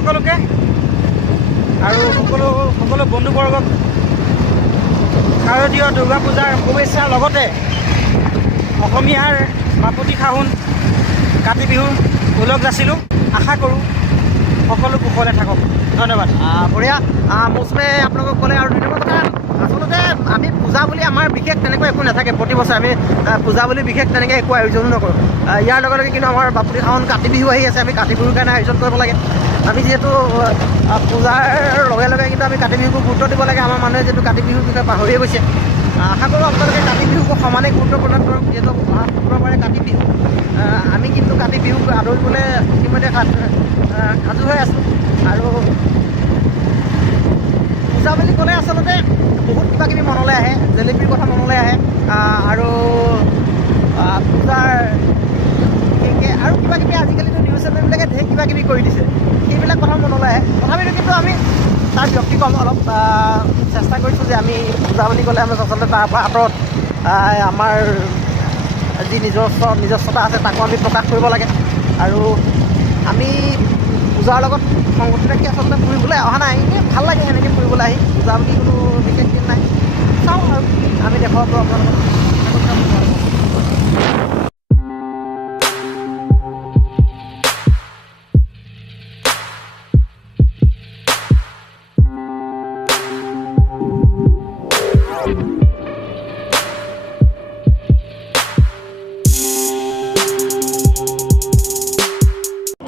সকলোকে আৰু সকলো বন্ধুবৰ্গক শাৰদীয় দুৰ্গা পূজাৰ শুভেচ্ছাৰ লগতে অসমীয়াৰ বাপতি সাহোন কাতি বিহুৰ ওলগ যাচিলোঁ। আশা কৰোঁ সকলো কুশলে থাকক। ধন্যবাদ। বঢ়িয়া। মৌচুমে আপোনালোকক ক'লে আৰু দুই নম্বৰ কথা, আচলতে আমি পূজা বুলি আমাৰ বিশেষ তেনেকৈ একো নাথাকে। প্ৰতি বছৰে আমি পূজা বুলি বিশেষ তেনেকৈ একো আয়োজনো নকৰোঁ। ইয়াৰ লগে লগে কিন্তু আমাৰ বাপতি সাহোন কাতি বিহু আহি আছে। আমি কাতি বিহুৰ কাৰণে আয়োজন কৰিব লাগে। আমি যিহেতু পূজাৰ লগে লগে কিন্তু আমি কাতি বিহুকো গুৰুত্ব দিব লাগে। আমাৰ মানুহে যিহেতু কাতি বিহুৰ বিষয়ে পাহৰিয়ে গৈছে। আশা কৰোঁ আপোনালোকে কাতি বিহুকো সমানে গুৰুত্ব প্ৰদান কৰক। যিহেতু শুক্ৰবাৰে কাতি বিহু, আমি কিন্তু কাতি বিহুক আদৰিবলৈ ইতিমধ্যে সাজু হৈ আছোঁ। আৰু পূজা বুলি ক'লে আচলতে বহুত কিবা কিবি মনলৈ আহে। জেলেপীৰ কথা মনলৈ আহে আৰু পূজাৰ বিশেষকৈ আৰু কিবা কিবি আজিকালিতো নিউজ চেনেলবিলাকে ঢেৰ কিবা কিবি কৰি দিছে, সেইবিলাক কথা মনলৈ আহে। তথাপিতো কিন্তু আমি তাৰ ব্যক্তিক্ৰম অলপ চেষ্টা কৰিছোঁ যে আমি পূজা বুলি ক'লে আমি আচলতে তাৰ পৰা আঁতৰত আমাৰ যি নিজস্বতা আছে তাকো আমি প্ৰকাশ কৰিব লাগে। আৰু আমি পূজাৰ লগত সংগতি ৰাখি আচলতে ফুৰিবলৈ অহা নাই, এনেই ভাল লাগে এনেকৈ ফুৰিবলৈ আহি। পূজা বুলি কোনো বিশেষ দিন নাই। চাওঁ আৰু আমি দেখুৱাব পাৰোঁ আপোনালোকক।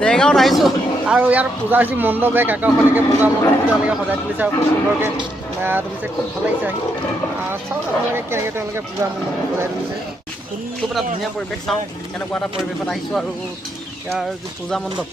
দেৰগাঁৱত আহিছোঁ আৰু ইয়াৰ পূজাৰ যি মণ্ডপ এক আকাশলৈকে পূজা মণ্ডপটো তেওঁলোকে সজাই তুলিছে আৰু খুব সুন্দৰকৈ তুলিছে। খুব ভাল লাগিছে আহি। চাওক আপোনালোকে কেনেকৈ তেওঁলোকে পূজা মণ্ডপটো সজাই তুলিছে। খুব এটা ধুনীয়া পৰিৱেশ। চাওঁ এনেকুৱা এটা পৰিৱেশত আহিছোঁ আৰু ইয়াৰ যি পূজা মণ্ডপ।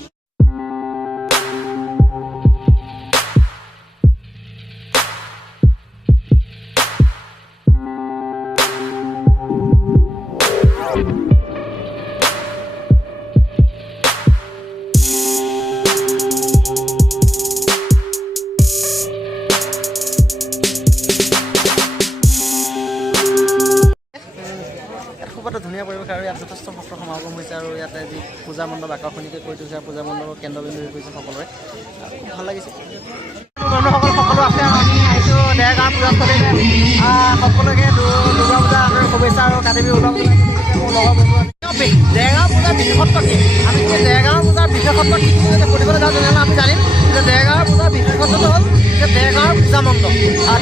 খুব এটা ধুনীয়া পৰিৱেশ আৰু ইয়াত যথেষ্ট ভক্তৰ সমাগম হৈছে আৰু ইয়াতে যি পূজা মণ্ডপ আকৰ্ষণীয়কৈ কৰি তুলিছে, পূজা মণ্ডপৰ কেন্দ্ৰবিন্দু হৈ পৰিছে সকলোৰে। খুব ভাল লাগিছে। বন্ধুসকল সকলো আছে। আমি আহিছোঁ দেৰগাঁও পূজাস্থলীলৈ। সকলোকে দুৰ্গা পূজা আন্তৰিক শুভেচ্ছা আৰু কাতি বিহু ওলগ মোৰ লগৰ বন্ধু আছে। দেৰগাঁও পূজাৰ বিশেষত্ব কি? আমি যদি দেৰগাঁও পূজাৰ বিশেষত্ব কি যদি সুধিবলৈ যাওঁ তেনেহ'লে আমি জানিম যে দেৰগাঁৱৰ পূজাৰ বিশেষত্বটো হ'ল যে দেৰগাঁৱৰ পূজা মণ্ডপ।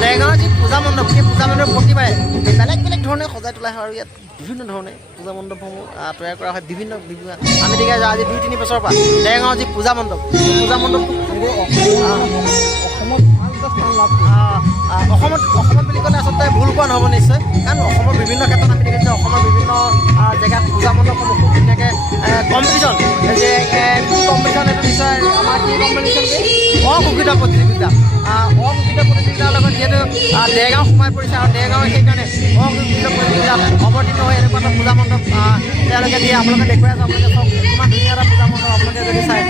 দেৰগাঁৱৰ যি পূজা মণ্ডপ, সেই পূজা মণ্ডপ প্ৰতিবাৰে বেলেগ বেলেগ ধৰণে সজাই তোলা হয় আৰু ইয়াত বিভিন্ন ধৰণে পূজা মণ্ডপসমূহ তৈয়াৰ কৰা হয়। বিভিন্ন আমি দেখা যায় আজি 2-3 বছৰৰ পৰা দেৰগাঁৱৰ যি পূজা মণ্ডপটো অসমত বুলি ক'লে আচলতে ভুল কোৱা নহ'ব নিশ্চয়। কাৰণ অসমৰ বিভিন্ন ক্ষেত্ৰত আমি দেখিছোঁ অসমৰ বিভিন্ন জেগাত পূজা মণ্ডপসমূহ খুব ধুনীয়াকৈ কম্পিটিশ্যন, যে কম্পিটিশ্যন এইটো নিশ্চয় আমাৰ কি কম্পিটিশ্যন অঘোষিত প্ৰতিযোগিতা। অঘোষিত প্ৰতিযোগিতাৰ লগত যিহেতু দেৰগাঁও সোমাই পৰিছে আৰু দেৰগাঁৱে সেইকাৰণে অঘোষিত প্ৰতিযোগিতাত অৱতীৰ্ণ হৈ এনেকুৱা এটা পূজা মণ্ডপ তেওঁলোকে দিয়ে। আপোনালোকে দেখুৱাই আছে, আপোনালোকে চাওক কিমান ধুনীয়া এটা পূজা মণ্ডপ। আপোনালোকে যদি চাই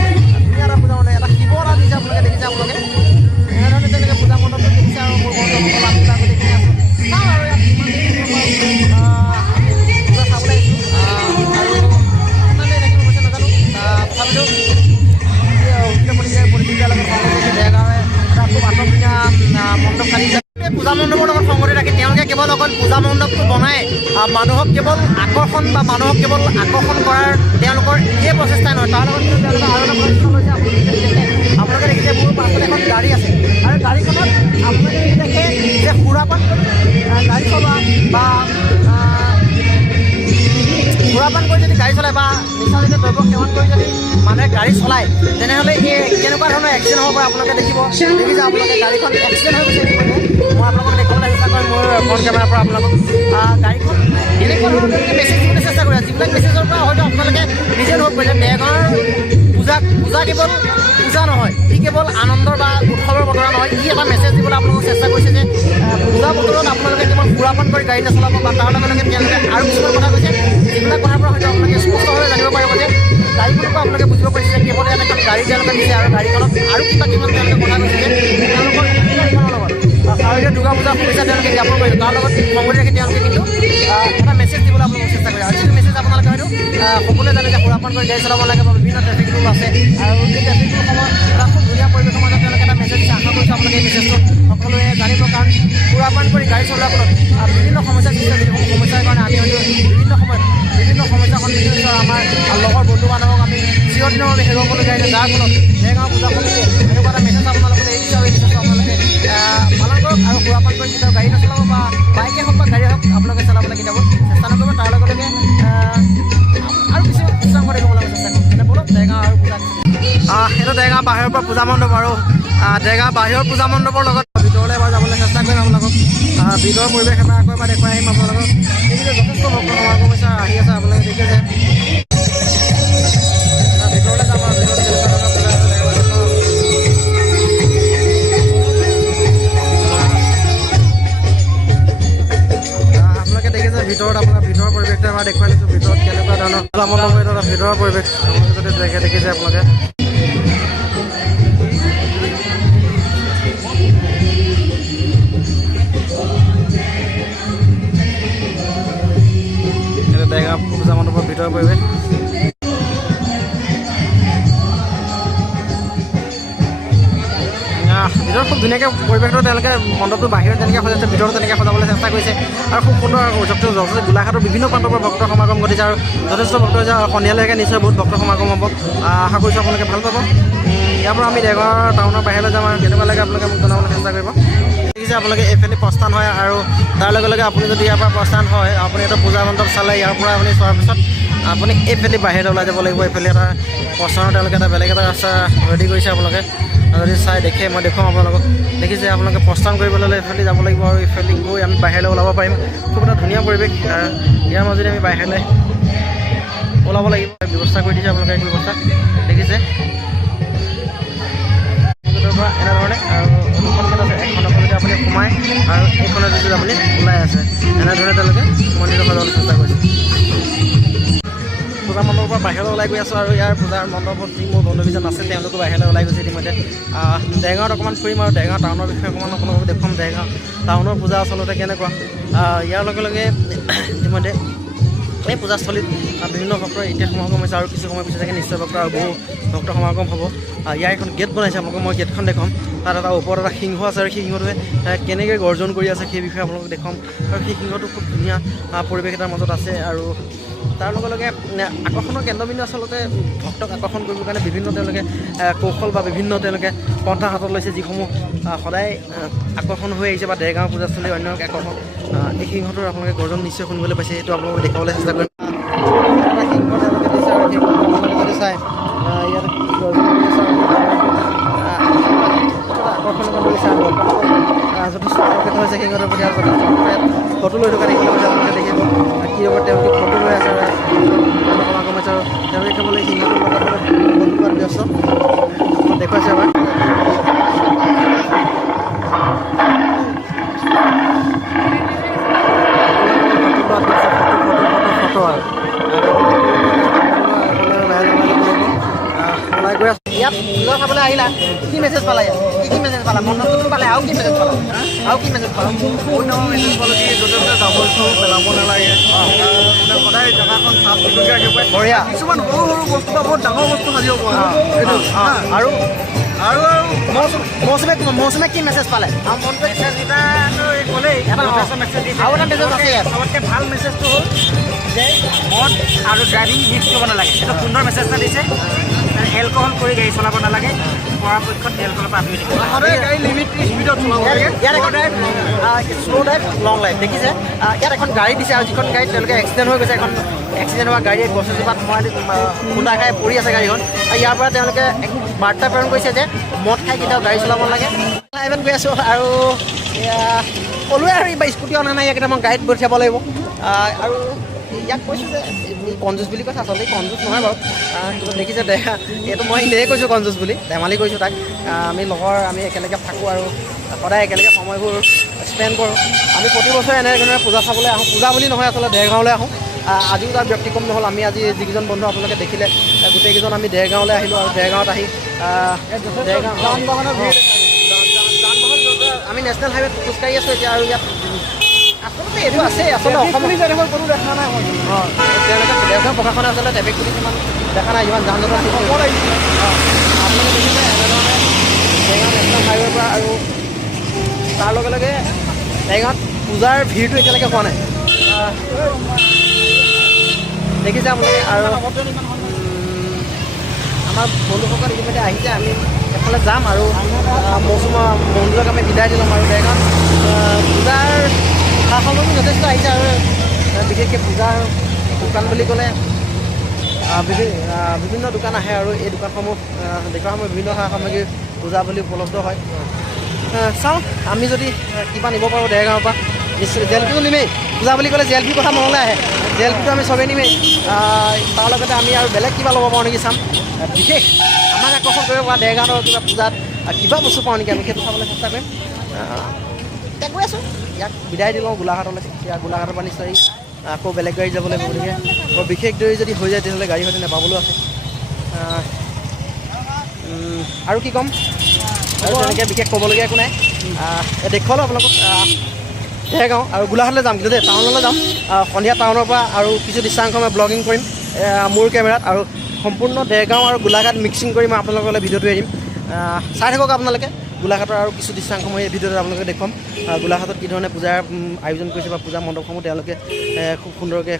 ধুনীয়া এটা পূজা মণ্ডপ, এটা শিৱ এটা দিছে আপোনালোকে দেখিছে। আপোনালোকে এনেধৰণে তেওঁলোকে পূজা মণ্ডপটো দেখিছে আৰু মোৰ বন্ধুসকল আমি তাক দেখি আছোঁ। চাওঁ আৰু ইয়াত পূজা চাবলৈ আহিছোঁ আৰু কিমান দেৰি থাকিব হৈছে নাজানো। তথাপিতো প্ৰতিযোগিতাৰ লগত সংগতি দেৰগাঁৱে এটা খুব আটকধুনীয়া মণ্ডপ কাঢ়িছে। পূজা মণ্ডপৰ লগত সংগতি ৰাখি তেওঁলোকে কেৱল অকল পূজা মণ্ডপটো বনাই মানুহক কেৱল আকৰ্ষণ বা মানুহক কেৱল আকৰ্ষণ কৰাৰ তেওঁলোকৰ এই প্ৰচেষ্টাই নহয়, তাৰ লগত কিন্তু তেওঁলোকে আৰু এটা প্ৰচেষ্টা লৈছে। আপোনালোকে দেখিছে মোৰ পাছত এখন গাড়ী আছে আৰু গাড়ীখনত আপোনালোকে দেখে যে সুৰাপান গাড়ী চলোৱা বা সুৰাপান কৰি যদি গাড়ী চলায় বা নিচাজাতীয় দ্ৰব্য সেৱন কৰি যদি মানুহে গাড়ী চলায় তেনেহ'লে এই কেনেকুৱা ধৰণৰ এক্সিডেণ্ট হ'ব পাৰে আপোনালোকে দেখিছে আপোনালোকে গাড়ীখন এক্সিডেণ্ট হৈ গৈছে। মই আপোনালোকক দেখুৱাবলৈ চেষ্টা কৰিম মোৰ ফ্ৰণ্ট কেমেৰাৰ পৰা আপোনালোকক। গাড়ীখন এনেকুৱা ধৰণৰ মেছেজ দিবলৈ চেষ্টা কৰে, যিবিলাক মেছেজৰ পৰা হয়তো আপোনালোকে নিজে অনুভৱ কৰিছে। দেৰগাঁৱৰ পূজা কেৱল পূজা নহয়, ই কেৱল আনন্দৰ বা উৎসৱৰ বতৰা নহয়, ই এটা মেছেজ দিবলৈ আপোনালোকক চেষ্টা কৰিছে যে পূজা বতৰত আপোনালোকে কেৱল সুৰাপান কৰি গাড়ী নচলাব বা তাৰ লগে লগে তেওঁলোকে আৰু কিছুমান কথা কৈছে, যিবিলাক কথাৰ পৰা হয়তো আপোনালোকে স্পষ্টভাৱে জানিব পাৰিব যে গাড়ীখনৰ পৰা আপোনালোকে বুজিব পাৰিছে যে কেৱল ইয়াত এখন গাড়ী তেওঁলোকে দিছে আৰু গাড়ীখনত আৰু কিবা কিমান তেওঁলোকে কথা কৈছে যে তেওঁলোকৰ গাড়ীখনৰ লগত শাৰদীয় দুৰ্গা পূজাৰ শুভেচ্ছা তেওঁলোকে জ্ঞাপন কৰিছে। তাৰ লগত সংগতি ৰাখি তেওঁলোকে কিন্তু এটা মেছেজ দিবলৈ আপোনালোকক চেষ্টা কৰে আৰু যিটো মেছেজ আপোনালোকে হয়তো সকলোৱে জানে যে সুৰাপান কৰি গাড়ী চলাব লাগে বা বিভিন্ন ট্ৰেফিক ৰুল আছে আৰু এই ট্ৰেফিক ৰুল সময়ত এটা খুব ধুনীয়া পৰিৱেশৰ মাজত তেওঁলোকে এটা মেছেজ দিছে আশা কৰিছোঁ আপোনালোকে এই মেছেজটো সকলোৱে জানিব কাৰণ সুৰাপান কৰি গাড়ী চলোৱাৰ ফলত বিভিন্ন সমস্যাৰ সৃষ্টি হৈছে যিসমূহ সমস্যাৰ কাৰণে আমি হয়তো বিভিন্ন সময়ত বিভিন্ন সমস্যাৰ সন্মুখীন হৈছোঁ আমাৰ লগৰ বন্ধু বান্ধৱক আমি চিৰদিনৰ বাবে হেৰুৱাবলগীয়া হৈছে যাৰ ফলত দেৰগাঁও পূজা সমিতিয়ে এনেকুৱা এটা মেছেজ আপোনালোকে এই বিষয়ে এই মেছেজটো আপোনালোকে পালন কৰক আৰু সুৰাপান কৰি কেতিয়াও গাড়ী নচলাব বা বাইকে হওক বা গাড়ীয়ে হওক আপোনালোকে চলাবলৈ কেতিয়াও চেষ্টা নকৰিব তাৰ লগে লগে আৰু কিছু উচ্চাংগ দেখুৱাবলৈ চেষ্টা কৰিম তেনে বলক দেৰগাঁও আৰু পূজা এইটো দেৰগাঁও বাহিৰৰ পৰা পূজা মণ্ডপ আৰু দেৰগাঁও বাহিৰৰ পূজা মণ্ডপৰ লগত ভিতৰলৈ এবাৰ যাবলৈ চেষ্টা কৰিম আপোনালোকক ভিতৰৰ পৰিৱেশ এবাৰ আকৌ এবাৰ দেখুৱাই আহিম আপোনালোকক দেখিছে যথেষ্ট ভক্ত সমাগম হৈছে আহি আছে আপোনালোকে দেখিছে ভিতৰলৈ যাম আৰু ভিতৰত কেনেকুৱা ধৰণৰ পূজা আপোনালোকে দেখিছে ভিতৰত আপোনাৰ ভিতৰৰ পৰিৱেশটো এবাৰ দেখুৱাই লৈছোঁ ভিতৰত কেনেকুৱা ধৰণৰ পূজা মণ্ডপ এটা ভিতৰৰ পৰিৱেশ আপোনালোকে যদি দেখিছে আপোনালোকে দেৰগাঁও পূজা মণ্ডপৰ ভিতৰৰ পৰিৱেশ ভিতৰত খুব ধুনীয়াকৈ পৰিৱেশটো তেওঁলোকে মণ্ডপটো বাহিৰত যেনেকৈ সজাইছে ভিতৰত তেনেকৈ সজাবলৈ চেষ্টা কৰিছে আৰু খুব সুন্দৰ যথেষ্ট গোলাঘাটৰ বিভিন্ন প্ৰান্তৰ পৰা ভক্তৰ সমাগম ঘটিছে আৰু যথেষ্ট ভক্ত হৈছে আৰু সন্ধিয়ালৈকে নিশ্চয় বহুত ভক্তৰ সমাগম হ'ব আশা কৰিছোঁ আপোনালোকে ভাল পাব ইয়াৰ পৰা আমি দেৰগাঁও টাউনৰ বাহিৰলৈ যাম আৰু কেনেকুৱা লাগে আপোনালোকে মোক জনাবলৈ চেষ্টা কৰিব দেখিছে আপোনালোকে এইফালে প্ৰস্থান হয় আৰু তাৰ লগে লগে আপুনি যদি ইয়াৰ পৰা প্ৰস্থান হয় আপুনি এটা পূজা মণ্ডপ চালে ইয়াৰ পৰা আপুনি চোৱাৰ পিছত আপুনি এইফালে বাহিৰলৈ ওলাই যাব লাগিব এইফালে এটা প্ৰস্থানৰ তেওঁলোকে এটা বেলেগ এটা ৰাস্তা ৰেডি কৰিছে আপোনালোকে যদি চাই দেখে মই দেখুৱাম আপোনালোকক দেখিছে আপোনালোকে প্ৰস্থান কৰিবলৈ হ'লে এইফালে যাব লাগিব আৰু এইফালে গৈ আমি বাহিৰলৈ ওলাব পাৰিম খুব এটা ধুনীয়া পৰিৱেশ ইয়াৰ মাজতে আমি বাহিৰলৈ ওলাব লাগিব ব্যৱস্থা কৰি দিছে আপোনালোকে এই ব্যৱস্থা দেখিছে পৰা এনেধৰণে আৰু দুখনখন আছে এখনৰ যদি আপুনি সোমাই আৰু এইখনৰ যদি আপুনি ওলাই আছে এনেধৰণে তেওঁলোকে মন্দিৰ সজাবলৈ চেষ্টা কৰিছে পূজা মণ্ডপৰ পৰা বাহিৰলৈ ওলাই গৈ আছোঁ আৰু ইয়াৰ পূজাৰ মণ্ডপত যি মোৰ বন্ধুকেইজন আছে তেওঁলোকো বাহিৰলৈ ওলাই গৈছে ইতিমধ্যে দেৰগাঁৱত অকণমান ফুৰিম আৰু দেৰগাঁও টাউনৰ বিষয়ে অকণমান আপোনালোকক দেখুৱাম দেৰগাঁও টাউনৰ পূজা আচলতে কেনেকুৱা ইয়াৰ লগে লগে ইতিমধ্যে এই পূজাস্থলীত বিভিন্ন ভক্তৰ এতিয়া সমাগম হৈছে আৰু কিছু সময় পিছত থাকে নিশ্চয় ভক্ত আৰু বহু ভক্তৰ সমাগম হ'ব ইয়াৰ এখন গেট বনাইছে আপোনালোকক মই গেটখন দেখুৱাম তাত এটা ওপৰত এটা সিংহ আছে আৰু সেই সিংহটোৱে কেনেকৈ গৰ্জন কৰি আছে সেই বিষয়ে আপোনালোকক দেখুৱাম আৰু সেই সিংহটো খুব ধুনীয়া পৰিৱেশ এটাৰ মাজত আছে আৰু তাৰ লগে লগে আকৰ্ষণৰ কেন্দ্ৰবিন্দু আচলতে ভক্তক আকৰ্ষণ কৰিবৰ কাৰণে বিভিন্ন তেওঁলোকে কৌশল বা বিভিন্ন তেওঁলোকে পন্থা হাতত লৈছে যিসমূহ সদায় আকৰ্ষণ হৈ আহিছে বা দেৰগাঁও পূজাস্থলী অন্য আকৰ্ষণ এই সিংহটোৰ আপোনালোকে গৰ্জন নিশ্চয় শুনিবলৈ পাইছে সেইটো আপোনালোকে দেখুৱাবলৈ চেষ্টা কৰিম এটা সিংহ তেওঁলোকে দিছে আৰু সেই আপোনালোকে যদি চাই ইয়াত গৰ্জন আকৰ্ষণ কৰিছে যথেষ্ট আকৰ্ষিত হৈছে সিংহটোৰ প্ৰতি আৰু যথেষ্ট ফটো লৈ থকা দেখিব আপোনালোকে দেখিব কি হ'ব তেওঁলোকে ফটো লৈ আছে সমাগম হৈছে আৰু তেওঁলোকে কেৱল এই সিংহটোৰ লগত ফটো লোৱাত ব্যস্ত দেখুৱাইছে এবাৰ ফটো আৰু ওলাই গৈ আছোঁ ইয়াত পূজা চাবলৈ আহিলা কি মেছেজ পালা ইয়াত কি মেছেজ পালা মণ্ডপটো পালে আৰু কি মেছেজ পালা আৰু কি মেছেজ পালা মেছেজ পালোঁ কি য'তে ত'তে জাবৰ চাবৰ পেলাব নালাগে সদায় জেগাখন চাফ চিকুণকৈ ৰাখিব পাৰে বঢ়িয়া কিছুমান সৰু সৰু বস্তু বা বহুত ডাঙৰ বস্তু সাজিব পৰা আৰু আৰু মৌচুমে কি মেছেজ পালে মনটো মেছেজকেইটাতো ক'লেই আৰু এটা মেছেজ আছে চবতকৈ ভাল মেছেজটো হ'ল যে মদ আৰু ড্ৰাইভিং মিক্স কৰিব নালাগে এটা সুন্দৰ মেছেজ এটা দিছে এলকহল কৰি গাড়ী চলাব নালাগে পৰাপক্ষত এলকহলৰ পৰা আঁতৰি থাকিব সদায় গাড়ী লিমিটত চলাব লাগে ইয়াত এখন ড্ৰাইভ শ্ল' ড্ৰাইভ লং লাইফ দেখিছে ইয়াত এখন গাড়ী দিছে আৰু যিখন গাড়ীত তেওঁলোকে এক্সিডেণ্ট হৈ গৈছে এখন এক্সিডেণ্ট হোৱা গাড়ীয়ে গছ এজোপাত খুন্দা খাই পৰি আছে গাড়ীখন আৰু ইয়াৰ পৰা তেওঁলোকে বাৰ্তা প্ৰেৰণ কৰিছে যে মদ খাই কেতিয়াও গাড়ী চলাব নালাগে ইভেন গৈ আছোঁ আৰু ক'লোৱে আৰু বা স্কুটি অনা নাই ইয়াক মই গাড়ীত পঠিয়াব লাগিব আৰু ইয়াক কৈছোঁ যে কনজুচ বুলি কৈছে আচলতে কনজুচ নহয় বাৰু কিন্তু দেখিছে এইটো মই এনেই কৈছোঁ কনজুচ বুলি ধেমালি কৈছোঁ তাক আমি লগৰ আমি একেলগে থাকোঁ আৰু সদায় একেলগে সময়বোৰ স্পেণ্ড কৰোঁ আমি প্ৰতি বছৰে এনেধৰণে পূজা চাবলৈ আহোঁ পূজা বুলি নহয় আচলতে দেৰগাঁৱলৈ আহোঁ আজিও তাৰ ব্যক্তিক্ৰম নহ'ল আমি আজি যিকেইজন বন্ধু আপোনালোকে দেখিলে গোটেইকেইজন আমি দেৰগাঁৱলৈ আহিলোঁ আৰু দেৰগাঁৱত আহি যান বাহনৰ আমি নেশ্যনেল হাইৱেত খোজকাঢ়ি আছোঁ এতিয়া আৰু ইয়াত আচলতে এইটো আছে আচলতে অসমত কোনো দেখা নাই মই অঁ তেওঁলোকে দেশৰ প্ৰশাসনে আচলতে ট্ৰেফিক পুলিচ ইমান দেখা নাই ইমান যান জঁটৰ সৃষ্টি কৰিছে। আপোনালোকে দেখিছে এনেধৰণে দেৰগাঁও নেশ্যনেল হাইৱেৰ পৰা আৰু তাৰ লগে লগে দেৰগাঁৱত পূজাৰ ভিৰটো এতিয়ালৈকে হোৱা নাই দেখিছে আপোনালোকে। আৰু আমাৰ বন্ধুসকল ইতিমধ্যে আহিছে, আমি এফালে যাম আৰু মন্দিৰক আমি বিদায় দি ল'ম। আৰু দেৰগাঁৱত পূজাৰ সা সামগ্ৰী যথেষ্ট আহিছে আৰু বিশেষকৈ পূজাৰ দোকান বুলি ক'লে বিভিন্ন দোকান আহে আৰু এই দোকানসমূহ দেখুওৱা সময়ত বিভিন্ন সা সামগ্ৰী পূজা বুলি উপলব্ধ হয়। চাওঁ আমি যদি কিবা নিব পাৰোঁ দেৰগাঁৱৰ পৰা নিশ্চয়। জেলপিও নিমেই, পূজা বুলি ক'লে জেলপিৰ কথা মনলৈ আহে, জেলপিটো আমি চবেই নিমেই। তাৰ লগতে আমি আৰু বেলেগ কিবা ল'ব পাৰোঁ নেকি চাম, বিশেষ আমাক আকৰ্ষণ কৰিব পৰা দেৰগাঁৱৰ কিবা পূজাত কিবা বস্তু পাওঁ নেকি আমি সেইটো চাবলৈ চেষ্টা কৰিম। এতিয়া গৈ আছোঁ, ইয়াক বিদায় দি লওঁ গোলাঘাটলৈ। এতিয়া গোলাঘাটৰ পৰা নিশ্চয় আকৌ বেলেগ গাড়ী যাব লাগিব, গতিকে বৰ বিশেষ দেৰি যদি হৈ যায় তেতিয়াহ'লে গাড়ী হয়তো নাপাবলৈও আছে। আৰু কি ক'ম, আৰু তেনেকৈ বিশেষ ক'বলগীয়া একো নাই। দেখুৱালোঁ আপোনালোকক দেৰগাঁও আৰু গোলাঘাটলৈ যাম কিন্তু দেই, টাউনলৈ যাম। সন্ধিয়া টাউনৰ পৰা আৰু কিছু দৃশ্যাংশ মই ব্লগিং কৰিম মোৰ কেমেৰাত, আৰু সম্পূৰ্ণ দেৰগাঁও আৰু গোলাঘাট মিক্সিং কৰি মই আপোনালোকলৈ ভিডিঅ'টো এৰিম। চাই থাকক আপোনালোকে। গোলাঘাটৰ আৰু কিছু দৃশ্যাংশ মই এই ভিডিঅ'টোত আপোনালোকে দেখুৱাম। গোলাঘাটত কি ধৰণে পূজাৰ আয়োজন কৰিছে বা পূজা মণ্ডপসমূহ তেওঁলোকে খুব সুন্দৰকৈ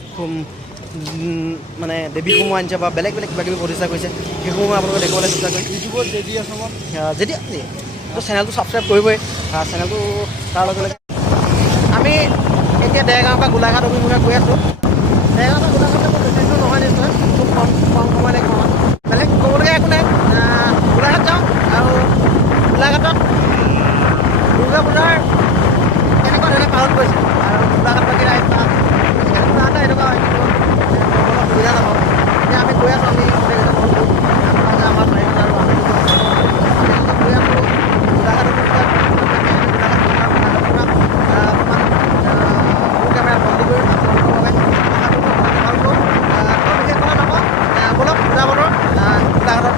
মানে দেৱীসমূহ আনিছে বা বেলেগ বেলেগ কিবা কিবি প্ৰতিষ্ঠা কৰিছে, সেইসমূহ আপোনালোকে দেখুৱাবলৈ চেষ্টা কৰিম। ইউটিউবত যেতিয়া চেনেলটো ছাবস্ক্ৰাইব কৰিবই, চেনেলটো তাৰ লগে লগে। আমি এতিয়া দেৰগাঁৱৰ পৰা গোলাঘাট অভিমুখে গৈ আছোঁ। দেৰগাঁৱৰ পৰা গোলাঘাটলৈ বেছি দূৰ নহয় নিশ্চয়, খুব কম সময় লাগিব। বেলেগ ক'বলগীয়া একো নাই। গোলাঘাট যাওঁ আৰু গোলাঘাটত দুৰ্গা পূজাৰ কেনেকুৱা ধৰণে পালন কৰিছে আৰু গোলাঘাট বাকী ৰাইজ বা এনেকুৱা হয় কিন্তু সুবিধা নাপাওঁ। এতিয়া আমি গৈ আছোঁ, আমি আমাৰ চাৰিজন আৰু আমি গৈ আছোঁ গোলাঘাটত। মোৰ কেমেৰা বন্দী কৰি বলক পূজা বতৰ গোলাঘাটত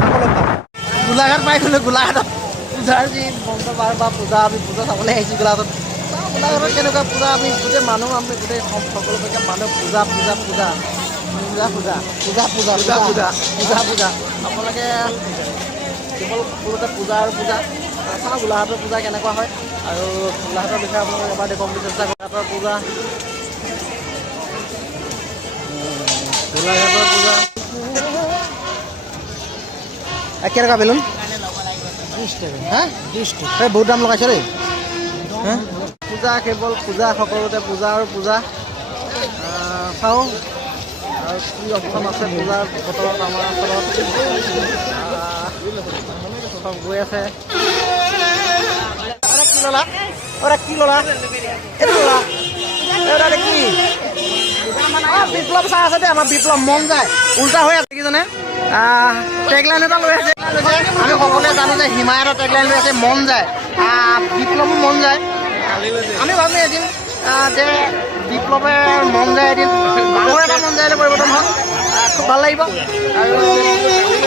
আকৌ লগ পাম। গোলাঘাট পাই গ'লোঁ। গোলাঘাটত পূজাৰ যি মন্ত্ৰ বাৰ বা পূজা আমি পূজা চাবলৈ আহিছোঁ গোলাঘাটত। গোলাঘাটত কেনেকুৱা পূজা, আমি গোটেই মানুহ আমি গোটেই সকলোকে মানুহ পূজা পূজা পূজা পূজা পূজা পূজা পূজা পূজা পূজা পূজা পূজা আপোনালোকে কেৱল সকলোতে পূজা আৰু পূজা। চাওঁ গোলাঘাটৰ পূজা কেনেকুৱা হয় আৰু গোলাঘাটৰ বিষয়ে আপোনালোকে এবাৰ দেখুৱাম বুলি চেষ্টা কৰোঁ। গোলাঘাটৰ পূজা কেনেকুৱা বেলুন? হা বহুত দাম লগাইছে দেই। হা পূজা কেৱল পূজা, সকলোতে পূজা আৰু পূজা। চাওঁ আৰু কি অপশ্যন আছে পূজাৰ বতৰত আমাৰ অঞ্চলত। চব গৈ আছে। কি ল'লা? কি ল'লা? এইটো ল'লা? এইটো কি বিপ্লৱ চাই আছে দেই, আমাৰ বিপ্লৱ মন যায় উল্টা হৈ আছে কিজনে। টেগলাইন এটা লৈ আছে, আমি সকলোৱে জানো যে হিমায়তৰ টেগলাইন লৈ আছে মন যায়, বিপ্লৱো মন যায়। আমি ভাবোঁ এদিন যে বিপ্লৱৰ মন যায় এদিন ডাঙৰ এটা মন যায় পৰিৱৰ্তন হয়, খুব ভাল লাগিব। আৰু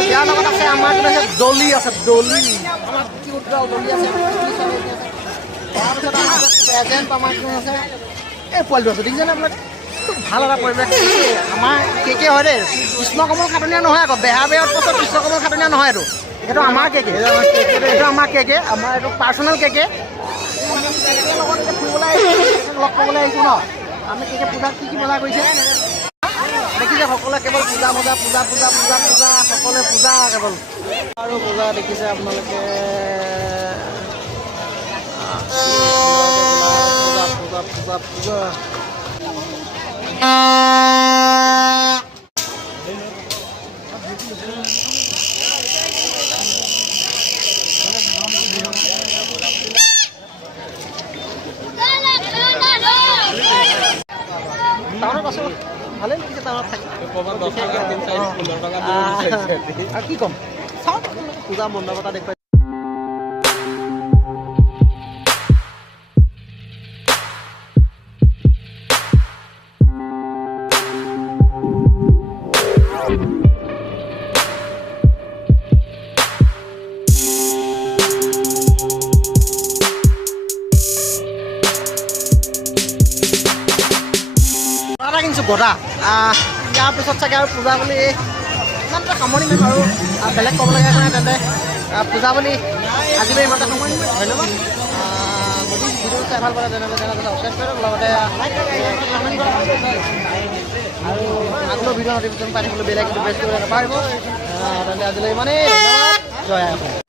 ইয়াৰ লগত আছে আমাৰ আছে দলি আছে, দলি আমাৰ কি উজ্জ্বল দলি আছে। তাৰপিছত আমাৰ প্ৰেজেণ্ট আমাৰ কি আছে, এই পোৱালিটো আছে দেখিছেনে আপোনালোকে? খুব ভাল এটা পৰিৱেশ। আমাৰ কেকে হয় দেই, কৃষ্ণকমল খাটনীয়া নহয় আকৌ, বেহা বেহত পাছত কৃষ্ণকমল খাটনীয়া নহয়। এইটো আমাৰ কেকে, এইটো আমাৰ কেকে, আমাৰ এইটো পাৰ্চনেল কেকে। লগত এতিয়া ফুৰিবলৈ লগ পাবলৈ আহিছোঁ ন। আমি কেকে পূজাত কি কি বজাৰ কৰিছে দেখিছে সকলোৱে, কেৱল পূজা পূজা পূজা পূজা পূজা পূজা সকলোৱে পূজা কেৱল আৰু পূজা দেখিছে আপোনালোকে। পূজা পূজা পূজা পূজা টাউনত আছোঁ, ভালেই লাগিছে টাউনত থাকি। আৰু কি ক'ম, চাওঁ পূজা মণ্ডপ এটা দেখুৱাই। এটা কিনিছোঁ গদা। ইয়াৰ পিছত চাগে আৰু পূজা বুলি ইমানটা সামৰণি মাৰিম আৰু বেলেগ ক'বলগীয়া নাই তেন্তে পূজা বুলি আজিলৈ ইমানটা সামৰণি মাৰিম। ধন্যবাদ। যদি ভিডিঅ' চাই ভাল পালে তেনেহ'লে চেনেলটো ছাবস্ক্ৰাইব কৰক, লগতে কমেণ্ট কৰক আৰু আগলৈ ভিডিঅ' নটিফিকেশ্যন পাই থাকিবলৈ বেল আইকনটো প্ৰেছ কৰিব নাপাহৰিব। তেন্তে আজিলৈ ইমানেই। ধন্যবাদ। জয় আই অসম।